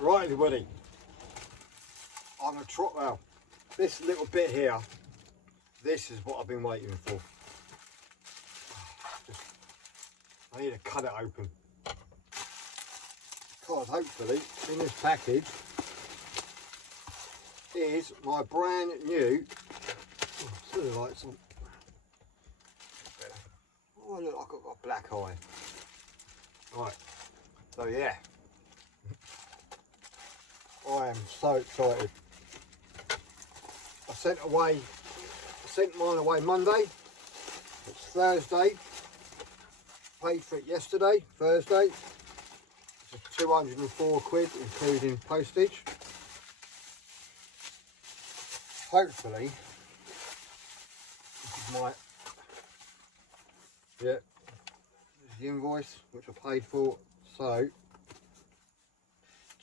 Right everybody, I'm gonna try, well, this little bit here, this is what I've been waiting for. I need to cut it open. Because hopefully in this package is my brand new, turn the lights on. Oh, look, I've got a black eye. Right, so yeah. I am so excited. I sent mine away Monday. It's Thursday. Paid for it yesterday, Thursday. It's 204 quid, including postage. Hopefully, this is this is the invoice which I paid for. So,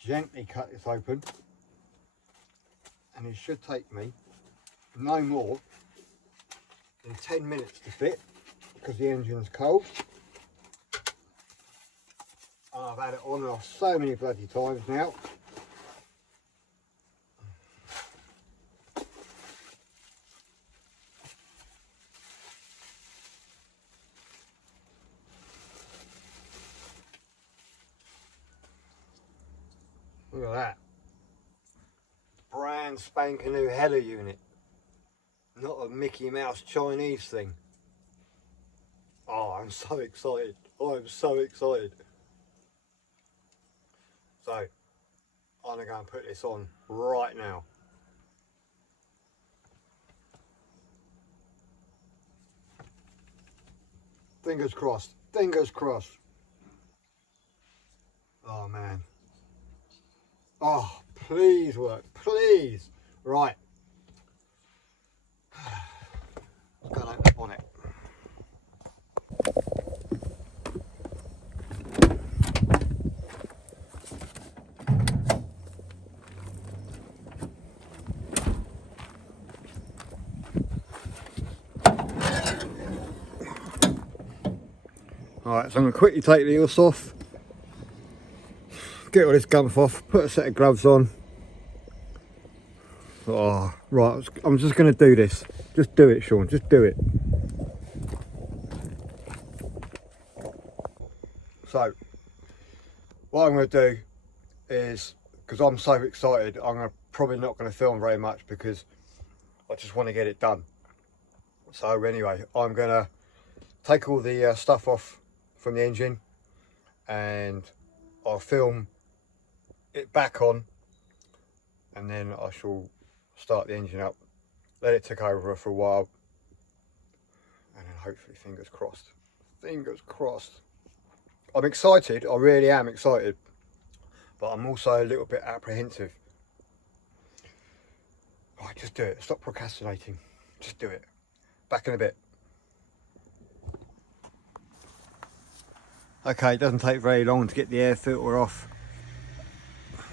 gently cut this open, and it should take me no more than 10 minutes to fit because the engine's cold. I've had it on and off so many bloody times now. Look at that. Brand spanking new header unit. Not a Mickey Mouse Chinese thing. Oh, I'm so excited. I'm so excited. So, I'm going to go and put this on right now. Fingers crossed. Fingers crossed. Oh, man. Oh, please work. Please. Right. Go and open the bonnet. Alright, so I'm going to quickly take the horse off, get all this gumph off, put a set of gloves on. Oh, right, I'm just going to do this. Just do it, Sean, just do it. So, what I'm going to do is, because I'm so excited, probably not going to film very much because I just want to get it done. So anyway, I'm going to take all the stuff off from the engine and I'll film it back on, and then I shall start the engine up, let it take over for a while, and then hopefully, fingers crossed, I'm excited, I really am excited, but I'm also a little bit apprehensive. Right, just do it, stop procrastinating, just do it. Back in a bit. Okay, it doesn't take very long to get the air filter off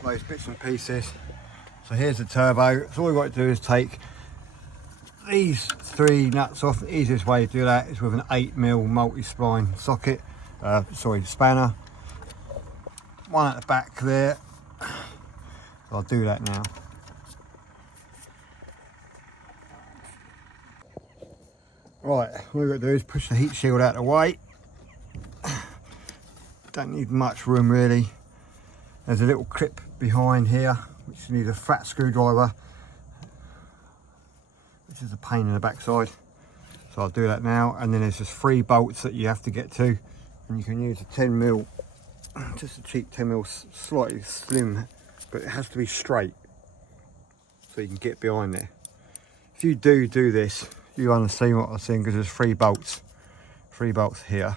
those bits and pieces. So here's the turbo. So all we've got to do is take these 3 nuts off. The easiest way to do that is with an 8mm multi-spline socket, spanner. One at the back there. So I'll do that now. Right, all we've got to do is push the heat shield out of the way. Don't need much room really. There's a little clip behind here which needs a fat screwdriver, which is a pain in the backside. So I'll do that now, and then there's just 3 bolts that you have to get to, and you can use a 10mm, just a cheap 10mm, slightly slim, but it has to be straight so you can get behind there. If you do this, you understand what I'm saying, because there's 3 bolts here.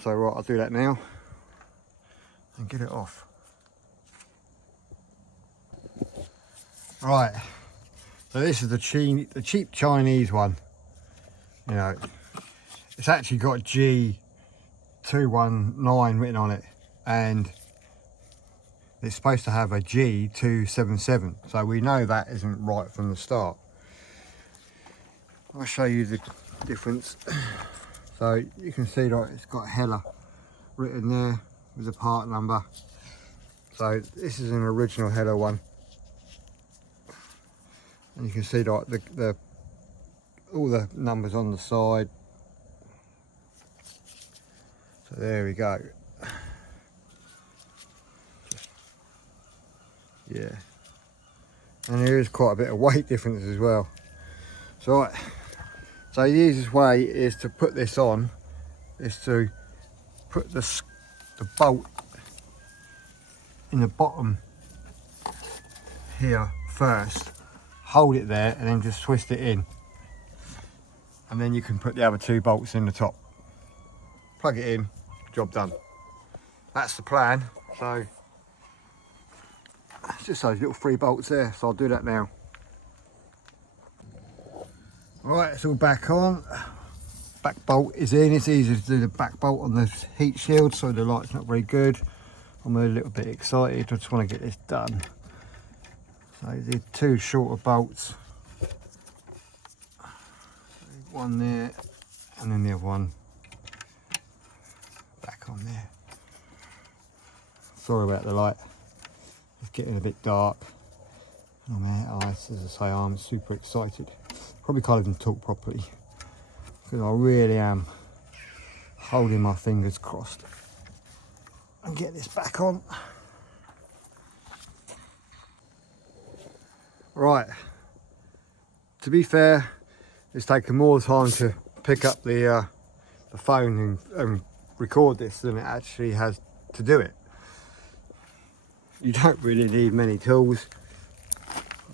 So right, I'll do that now and get it off. Right, so this is the cheap Chinese one. You know, it's actually got G219 written on it, and it's supposed to have a G277, so we know that isn't right from the start. I'll show you the difference. So you can see that it's got header written there with the part number. So this is an original Hello one, and you can see like the all the numbers on the side. So there we go. Yeah, and there is quite a bit of weight difference as well. So right, so the easiest way is to put this on is to put the bolt in the bottom here first, hold it there, and then just twist it in, and then you can put the other two bolts in the top, plug it in, job done. That's the plan. So it's just those little 3 bolts there, so I'll do that now. Right, it's all back on. Back bolt is in. It's easy to do the back bolt on the heat shield, so the light's not very good. I'm a little bit excited, I just want to get this done. So I did 2 shorter bolts, one there and then the other one back on there. Sorry about the light, it's getting a bit dark. Oh man, as I say, I'm super excited. Probably can't even talk properly because I really am holding my fingers crossed and get this back on. Right, to be fair, it's taken more time to pick up the phone and record this than it actually has to do it. You don't really need many tools.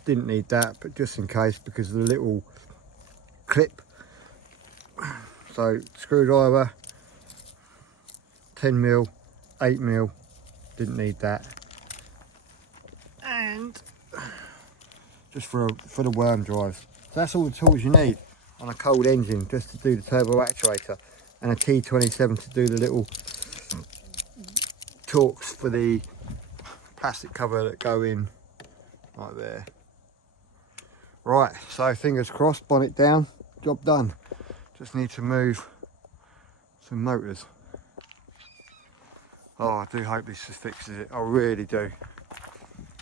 Didn't need that, but just in case, because of the little clip. So screwdriver, 10mm, 8mm, didn't need that. And just for the worm drives. So that's all the tools you need on a cold engine, just to do the turbo actuator, and a T27 to do the little torques for the plastic cover that go in like there. Right, so fingers crossed, bonnet down, job done. Just need to move some motors. Oh, I do hope this just fixes it, I really do.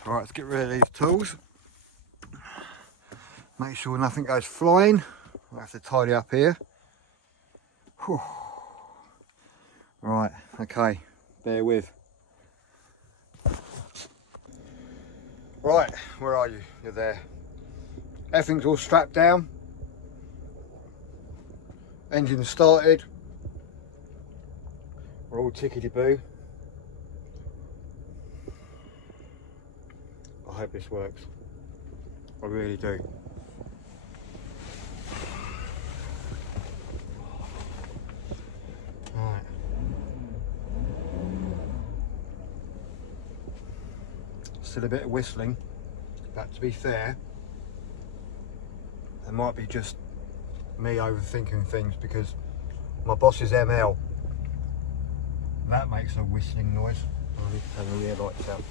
Right, let's get rid of these tools. Make sure nothing goes flying. I'll have to tidy up here. Whew. Right, okay, bear with. Right, where are you? You're there. Everything's all strapped down. Engine started. We're all tickety-boo. I hope this works. I really do. Right. Still a bit of whistling, but to be fair, it might be just me overthinking things because my boss is ML. That makes a whistling noise. I need to turn the rear lights out.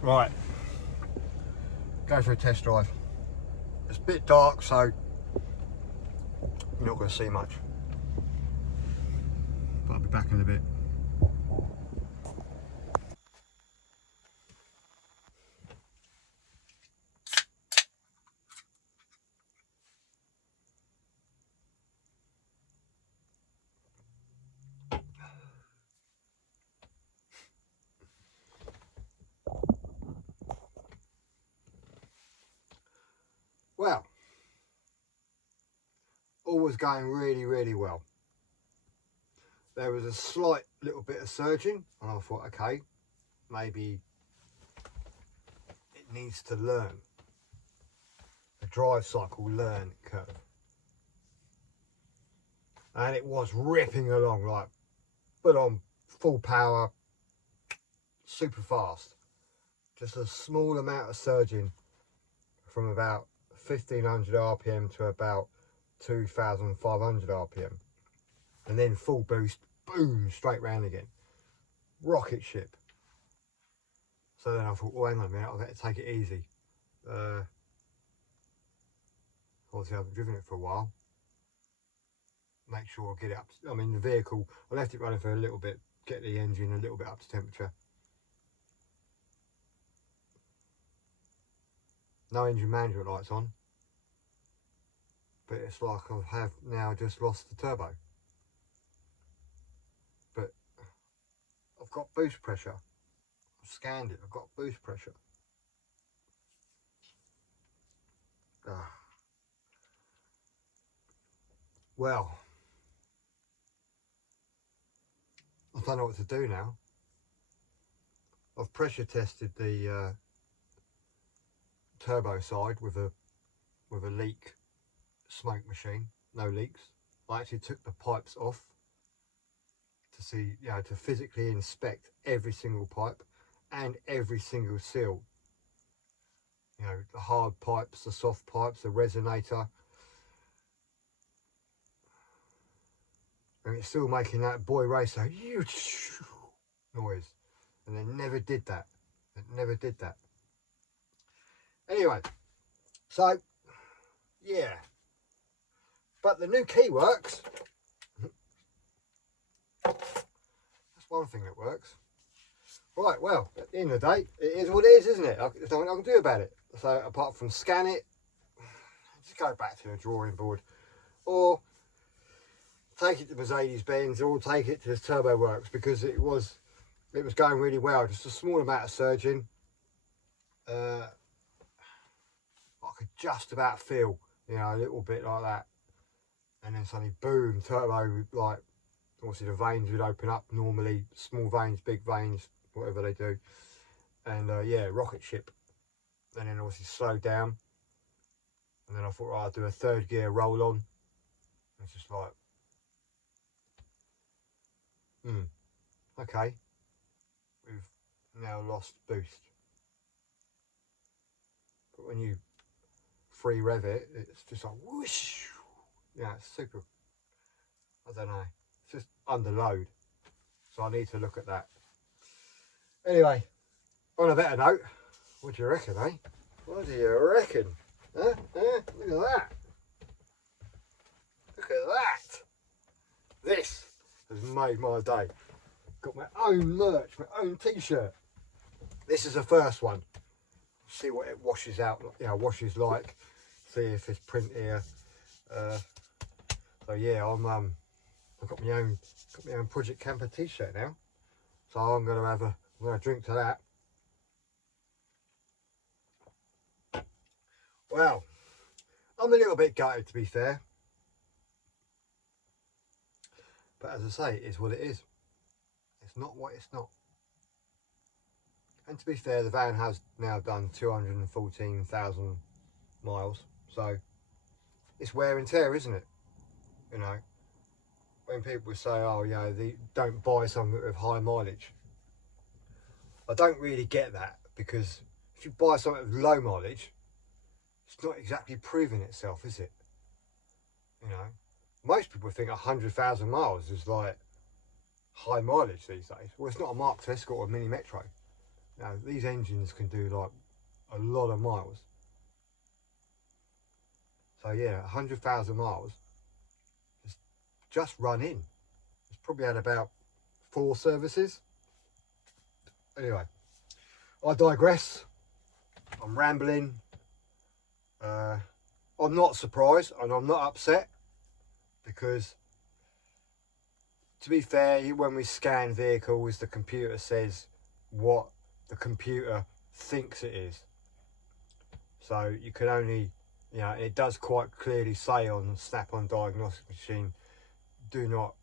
Right, go for a test drive. It's a bit dark, so you're not going to see much. But I'll be back in a bit. Well, all was going really, really well. There was a slight little bit of surging, and I thought, okay, maybe it needs to learn. The drive cycle learn curve. And it was ripping along, like, but on full power, super fast. Just a small amount of surging from about 1500 RPM to about 2500 RPM. And then full boost, boom, straight round again. Rocket ship. So then I thought, well, hang on a minute, I've got to take it easy. Obviously I haven't driven it for a while. make sure I get it up. I mean, the vehicle, I left it running for a little bit, get the engine a little bit up to temperature. No engine management lights on, but it's like I have now just lost the turbo. But I've got boost pressure. I've scanned it, I've got boost pressure. Well, I don't know what to do now. I've pressure tested the turbo side with a leak smoke machine. No leaks. I actually took the pipes off to see, you know, to physically inspect every single pipe and every single seal. You know, the hard pipes, the soft pipes, the resonator. And it's still making that boy racer noise. And they never did that. It never did that. Anyway, so yeah. But the new key works. That's one thing that works. Right, well, at the end of the day, it is what it is, isn't it? There's nothing I can do about it. So apart from scan it, just go back to the drawing board, or take it to Mercedes-Benz, or take it to this Turbo Works, because it was going really well. Just a small amount of surging. I could just about feel, you know, a little bit like that, and then suddenly boom, turbo, like obviously the veins would open up normally, small veins, big veins, whatever they do, and yeah, rocket ship. And then obviously slow down, and then I thought, right, I'll do a third gear roll on. It's just like, okay, we've now lost boost. But when you free rev it, it's just like whoosh. Yeah, it's super. I don't know, it's just under load. So I need to look at that. Anyway, on a better note, what do you reckon, eh? What do you reckon? Huh? Look at that. Look at that. This has made my day. Got my own merch, my own t-shirt. This is the first one. See what it washes out, you know, washes like. See if there's print here. So yeah, I've got my own Project Camper t-shirt now. So I'm gonna drink to that. Well, I'm a little bit gutted, to be fair. But as I say, it is what it is. It's not what it's not. And to be fair, the van has now done 214,000 miles. So it's wear and tear, isn't it? You know, when people say, oh, you know, don't buy something with high mileage. I don't really get that, because if you buy something with low mileage, it's not exactly proving itself, is it? You know, most people think 100,000 miles is like high mileage these days. Well, it's not a Mark II Escort or a Mini Metro. Now, these engines can do like a lot of miles. So yeah, 100,000 miles is just run in. It's probably had about 4 services. Anyway, I digress. I'm rambling. I'm not surprised and I'm not upset, because to be fair, when we scan vehicles, the computer says what the computer thinks it is. So you can only, you know, it does quite clearly say on the Snap-on Diagnostics machine, do not,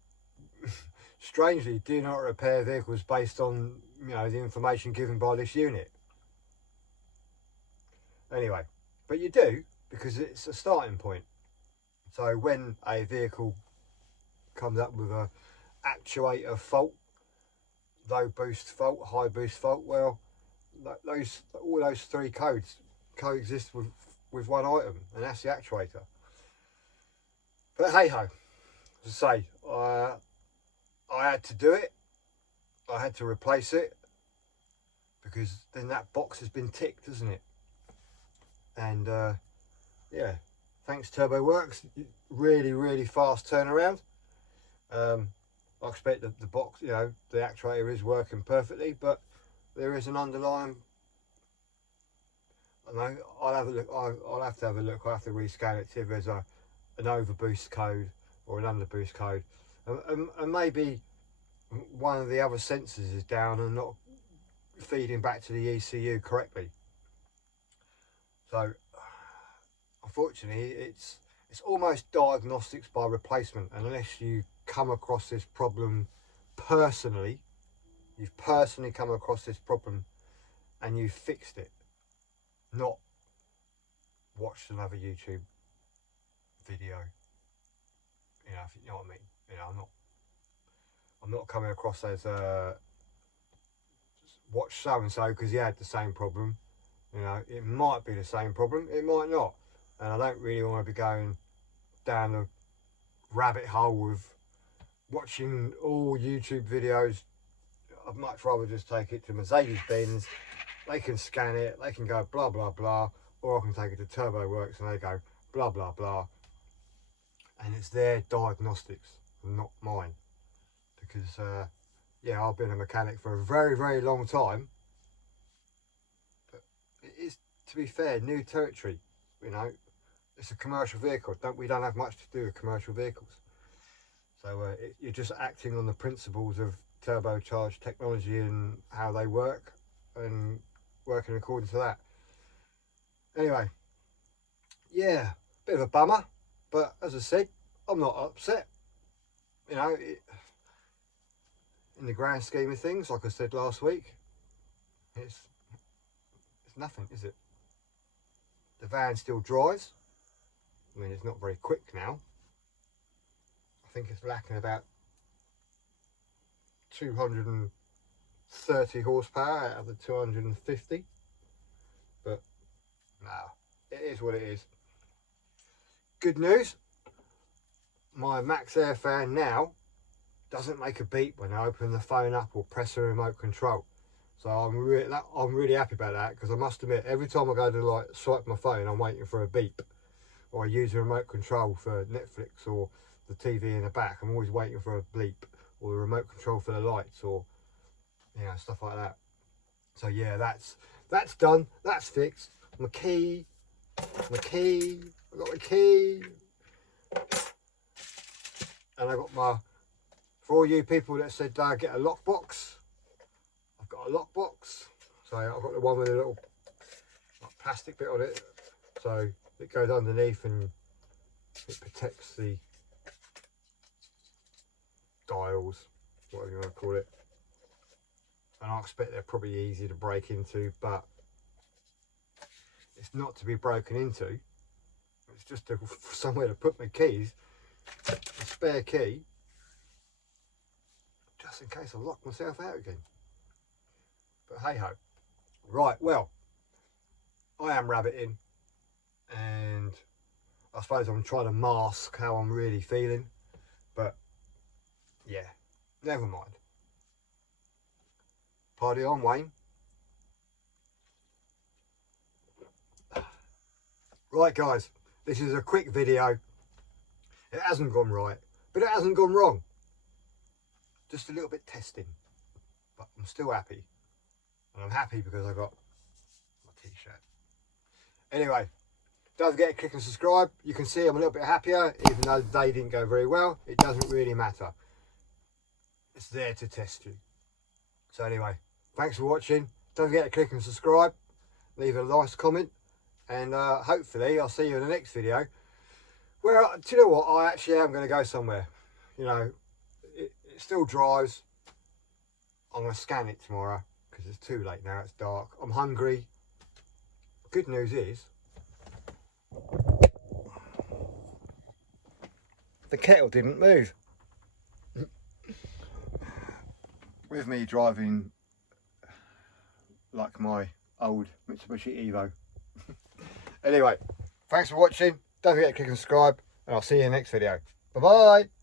strangely, do not repair vehicles based on, you know, the information given by this unit. Anyway, but you do, because it's a starting point. So when a vehicle comes up with a actuator fault, low boost fault, high boost fault, well, all those 3 codes coexist with one item, and that's the actuator. But hey ho, as I say, I had to do it. I had to replace it, because then that box has been ticked, hasn't it? And yeah, thanks Turbo Works, really fast turnaround. I expect that the box, you know, the actuator is working perfectly, but there is an underlying. I know I'll have a look. I'll have to have a look. I'll have to rescan it, see if there's an overboost code or an underboost code, and maybe one of the other sensors is down and not feeding back to the ECU correctly. So unfortunately, it's almost diagnostics by replacement, unless you come across this problem personally. You've personally come across this problem and you've fixed it, not watched another YouTube video. You know, if you know what I mean. You know, I'm not coming across as watch so and so because he had the same problem. You know, it might be the same problem, it might not, and I don't really want to be going down the rabbit hole of watching all YouTube videos. I'd much rather just take it to Mercedes-Benz. They can scan it, they can go blah blah blah, or I can take it to Turbo Works and they go blah blah blah, and it's their diagnostics, not mine. Because yeah, I've been a mechanic for a very long time, but it is, to be fair, new territory. You know, it's a commercial vehicle. We don't have much to do with commercial vehicles, so you're just acting on the principles of turbocharged technology and how they work, and working according to that. Anyway, yeah, bit of a bummer, but as I said, I'm not upset. You know, in the grand scheme of things, like I said last week, it's nothing, is it? The van still drives. I mean, it's not very quick now. I think it's lacking about 230 horsepower out of the 250, but no, it is what it is. Good news, my Max Air fan now doesn't make a beep when I open the phone up or press the remote control. So I'm really happy about that, because I must admit, every time I go to like swipe my phone, I'm waiting for a beep, or I use the remote control for Netflix or the TV in the back. I'm always waiting for a bleep, or the remote control for the lights, or you know, stuff like that. So yeah, that's done, that's fixed. My key, I got my key, and I got my, for all you people that said get a lockbox, I've got a lockbox. So I've got the one with a little like, plastic bit on it, so it goes underneath and it protects the dials, whatever you want to call it. And I expect they're probably easy to break into, but it's not to be broken into. It's just somewhere to put my keys, a spare key, just in case I lock myself out again. But hey ho. Right, well, I am rabbiting, and I suppose I'm trying to mask how I'm really feeling, but yeah, never mind. Party on, Wayne. Right guys, this is a quick video. It hasn't gone right, but it hasn't gone wrong. Just a little bit testing, but I'm still happy. And I'm happy because I got my t-shirt. Anyway, don't forget to click and subscribe. You can see I'm a little bit happier, even though the day didn't go very well. It doesn't really matter. It's there to test you. So anyway, thanks for watching. Don't forget to click and subscribe. Leave a nice comment. And hopefully I'll see you in the next video. Where, do you know what? I actually am going to go somewhere. You know, it still drives. I'm going to scan it tomorrow, because it's too late now, it's dark. I'm hungry. Good news is, the kettle didn't move. With me driving like my old Mitsubishi Evo. Anyway, thanks for watching. Don't forget to click and subscribe, and I'll see you in the next video. Bye bye.